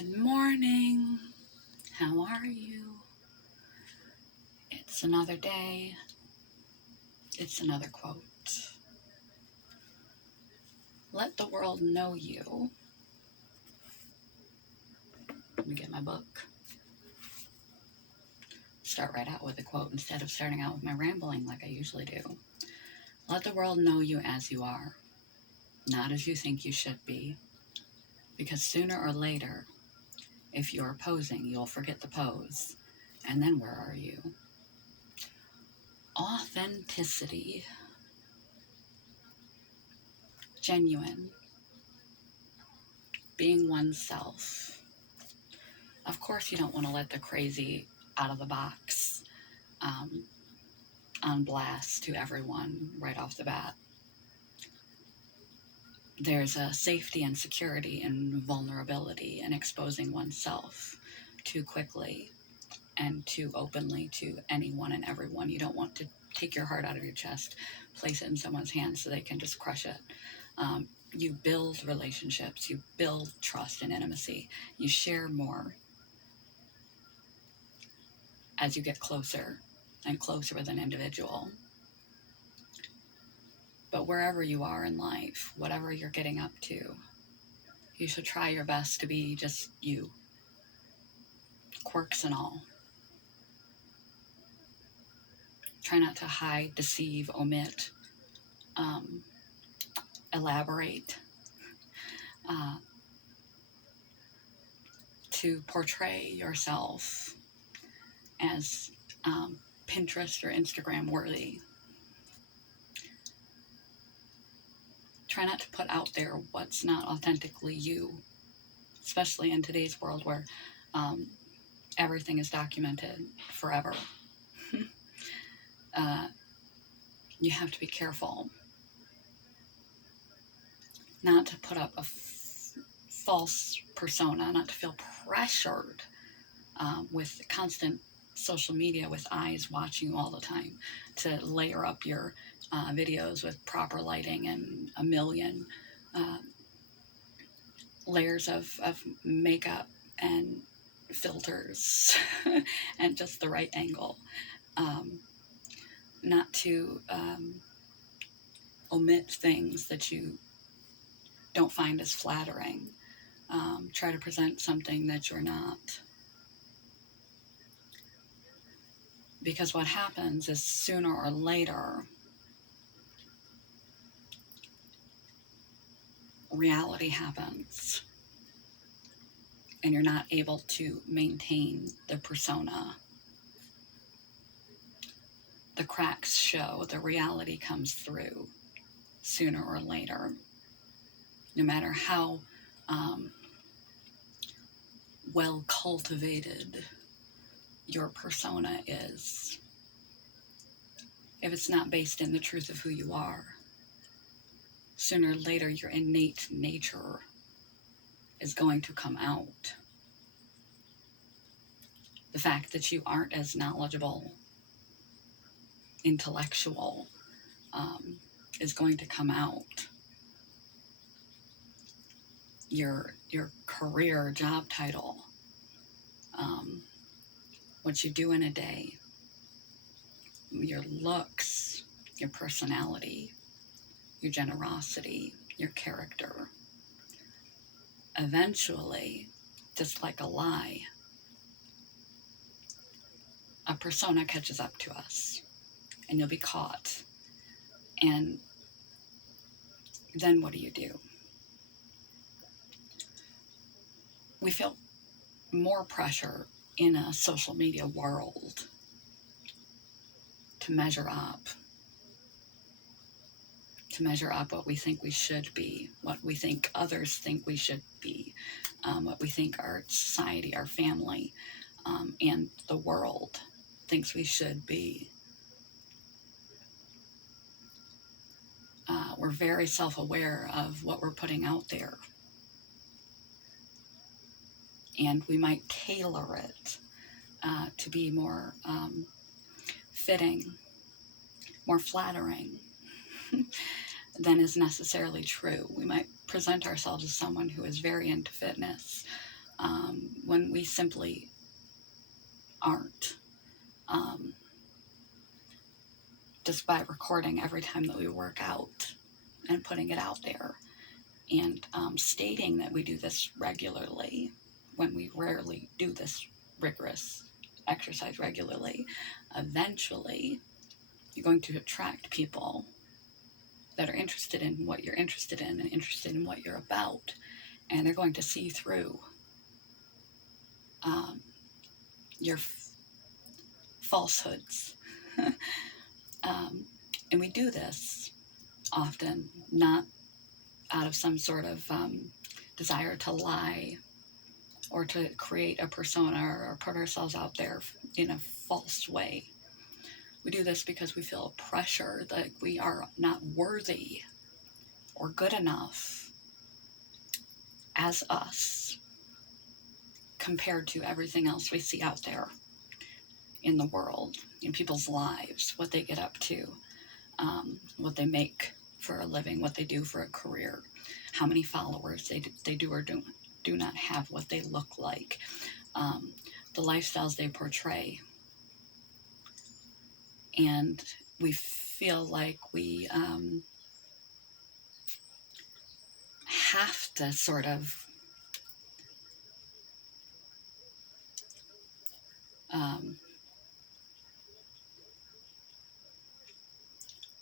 Good morning. How are you? It's another day. It's another quote. Let the world know you. Let me get my book. Start right out with a quote instead of starting out with my rambling like I usually do. Let the world know you as you are, not as you think you should be. Because sooner or later, if you're posing, you'll forget the pose. And then where are you? Authenticity. Genuine. Being oneself. Of course, you don't want to let the crazy out of the box on blast to everyone right off the bat. There's a safety and security and vulnerability in exposing oneself too quickly and too openly to anyone and everyone. You don't want to take your heart out of your chest, place it in someone's hands so they can just crush it. You build relationships, you build trust and intimacy, you share more as you get closer and closer with an individual. But wherever you are in life, whatever you're getting up to, you should try your best to be just you, quirks and all. Try not to hide, deceive, omit, elaborate, to portray yourself as Pinterest or Instagram worthy. Try not to put out there what's not authentically you, especially in today's world where everything is documented forever. You have to be careful not to put up a false persona, not to feel pressured with constant social media with eyes watching you all the time, to layer up your videos with proper lighting and a million layers of makeup and filters and just the right angle. Not to omit things that you don't find as flattering. Try to present something that you're not. Because what happens is sooner or later, reality happens. And you're not able to maintain the persona. The cracks show, the reality comes through sooner or later. No matter how well cultivated your persona is, if it's not based in the truth of who you are, sooner or later your innate nature is going to come out. The fact that you aren't as knowledgeable, intellectual, is going to come out. Your career, job title, what you do in a day, your looks, your personality, your generosity, your character. Eventually, just like a lie, a persona catches up to us and you'll be caught. And then what do? We feel more pressure in a social media world to measure up what we think we should be, what we think others think we should be, what we think our society, our family, and the world thinks we should be. We're very self-aware of what we're putting out there. And we might tailor it to be more fitting, more flattering than is necessarily true. We might present ourselves as someone who is very into fitness, when we simply aren't. Um, just by recording every time that we work out and putting it out there, and stating that we do this regularly when we rarely do this rigorous exercise regularly, eventually you're going to attract people that are interested in what you're interested in and interested in what you're about, and they're going to see through your falsehoods. And we do this often not out of some sort of desire to lie or to create a persona or put ourselves out there in a false way. We do this because we feel a pressure that we are not worthy or good enough as us compared to everything else we see out there in the world, in people's lives, what they get up to, what they make for a living, what they do for a career, how many followers they do or do not have, what they look like, the lifestyles they portray. And we feel like we have to sort of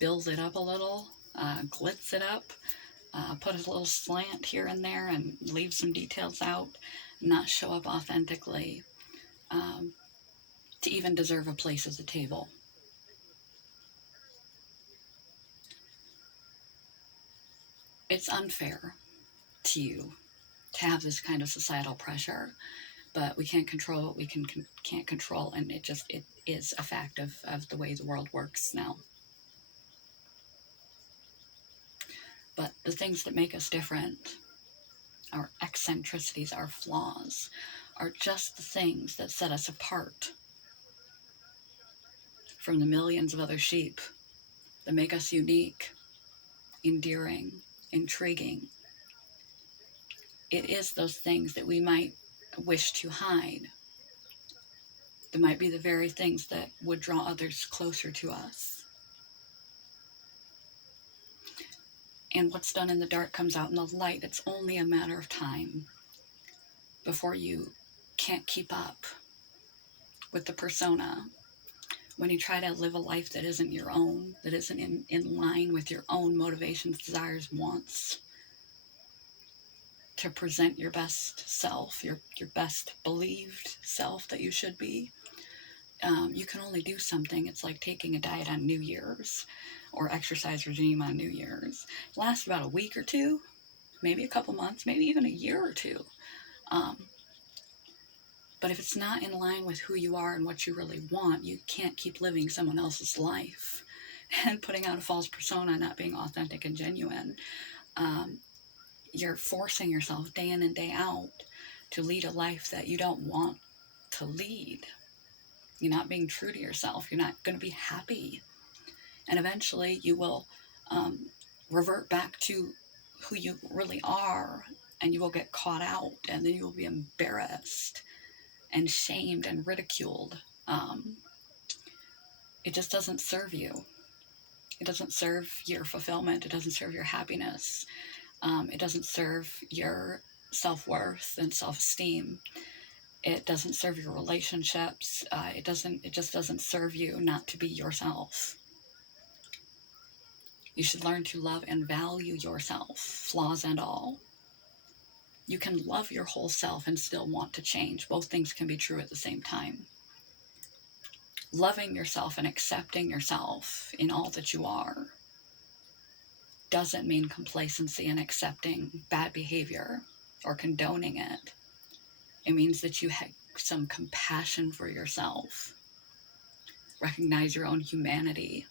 build it up a little, glitz it up, put a little slant here and there and leave some details out, not show up authentically, to even deserve a place at the table. It's unfair to you to have this kind of societal pressure, but we can't control what we can't control, and it is a fact of the way the world works now. But the things that make us different, our eccentricities, our flaws, are just the things that set us apart from the millions of other sheep, that make us unique, endearing, intriguing. It is those things that we might wish to hide that might be the very things that would draw others closer to us. And what's done in the dark comes out in the light. It's only a matter of time before you can't keep up with the persona. When you try to live a life that isn't your own, that isn't in line with your own motivations, desires, wants, to present your best self, your best believed self that you should be, you can only do something. It's like taking a diet on New Year's or exercise regime on New Year's. It lasts about a week or two, maybe a couple months, maybe even a year or two. But if it's not in line with who you are and what you really want, you can't keep living someone else's life and putting out a false persona, not being authentic and genuine. You're forcing yourself day in and day out to lead a life that you don't want to lead. You're not being true to yourself. You're not going to be happy. And eventually you will revert back to who you really are, and you will get caught out, and then you will be embarrassed and shamed and ridiculed. It just doesn't serve you. It doesn't serve your fulfillment. It doesn't serve your happiness. It doesn't serve your self-worth and self-esteem. It doesn't serve your relationships. It just doesn't serve you not to be yourself. You should learn to love and value yourself, flaws and all. You can love your whole self and still want to change. Both things can be true at the same time. Loving yourself and accepting yourself in all that you are doesn't mean complacency and accepting bad behavior or condoning it. It means that you have some compassion for yourself. Recognize your own humanity.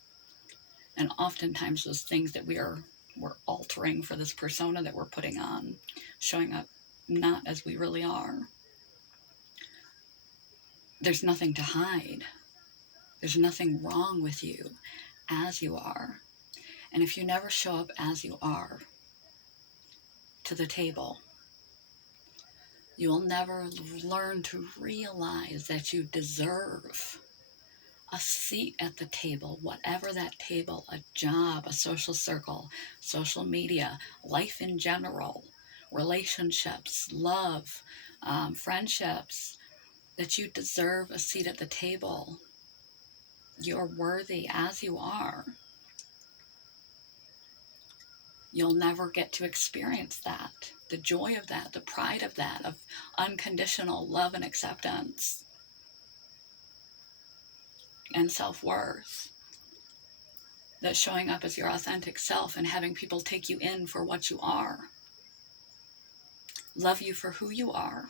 And oftentimes those things that we're altering for this persona that we're putting on, showing up not as we really are. There's nothing to hide. There's nothing wrong with you as you are. And if you never show up as you are to the table, You'll never learn to realize that you deserve a seat at the table, whatever that table, a job, a social circle, social media, life in general, relationships, love, friendships, that you deserve a seat at the table. You're worthy as you are. You'll never get to experience that, the joy of that, the pride of that, of unconditional love and acceptance and self-worth. That's showing up as your authentic self and having people take you in for what you are, love you for who you are,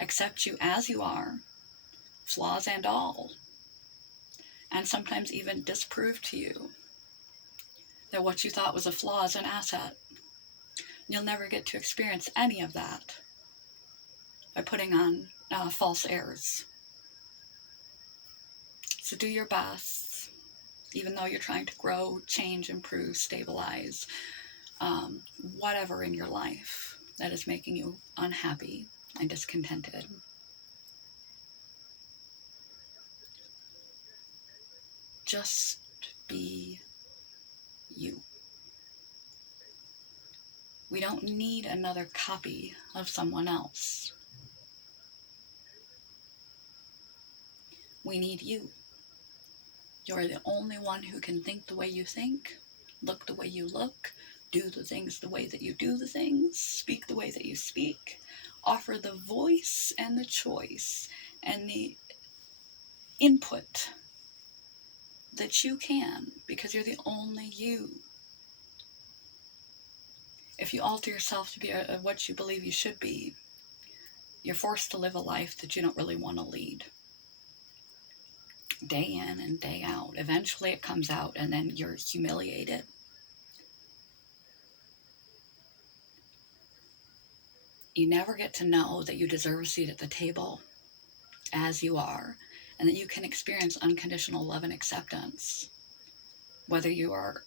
accept you as you are, flaws and all, and sometimes even disprove to you that what you thought was a flaw is an asset. You'll never get to experience any of that by putting on false airs. So do your best, even though you're trying to grow, change, improve, stabilize, whatever in your life that is making you unhappy and discontented. Just be you. We don't need another copy of someone else. We need you. You're the only one who can think the way you think, look the way you look, do the things the way that you do the things, speak the way that you speak, offer the voice and the choice and the input that you can, because you're the only you. If you alter yourself to be what you believe you should be, you're forced to live a life that you don't really want to lead. Day in and day out. Eventually it comes out and then you're humiliated. You never get to know that you deserve a seat at the table as you are, and that you can experience unconditional love and acceptance, whether you are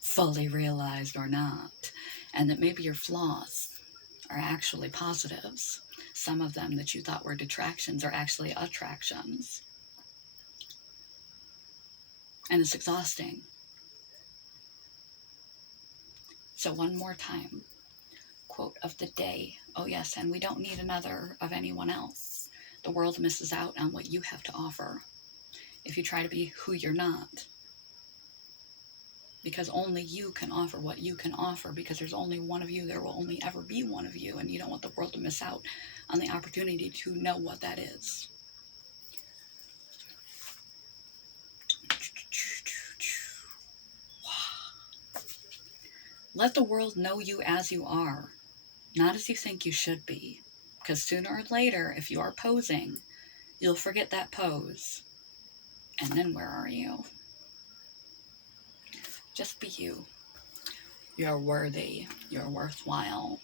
fully realized or not, and that maybe your flaws are actually positives. Some of them that you thought were detractions are actually attractions. And it's exhausting. So one more time, quote of the day. Oh yes, and we don't need another of anyone else. The world misses out on what you have to offer if you try to be who you're not. Because only you can offer what you can offer, because there's only one of you, there will only ever be one of you, and you don't want the world to miss out on the opportunity to know what that is. Let the world know you as you are, not as you think you should be. Because sooner or later, if you are posing, you'll forget that pose. And then where are you? Just be you. You're worthy. You're worthwhile.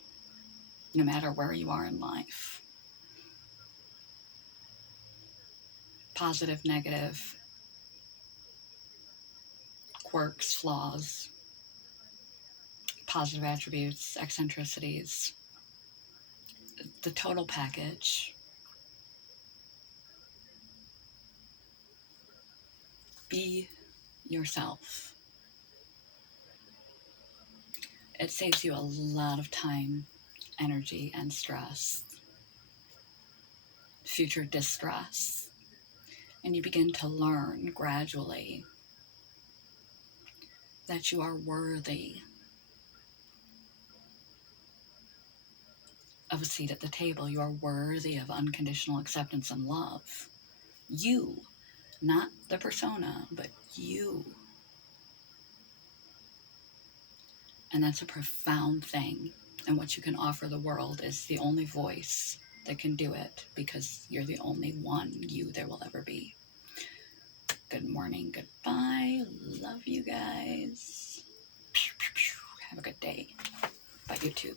No matter where you are in life. Positive, negative, quirks, flaws, positive attributes, eccentricities, the total package. Be yourself. It saves you a lot of time, energy, and stress, future distress. And you begin to learn gradually that you are worthy of a seat at the table. You are worthy of unconditional acceptance and love. You, not the persona, but you. And that's a profound thing. And what you can offer the world is the only voice that can do it, because you're the only one you there will ever be. Good morning, goodbye. Love you guys. Have a good day. Bye, YouTube.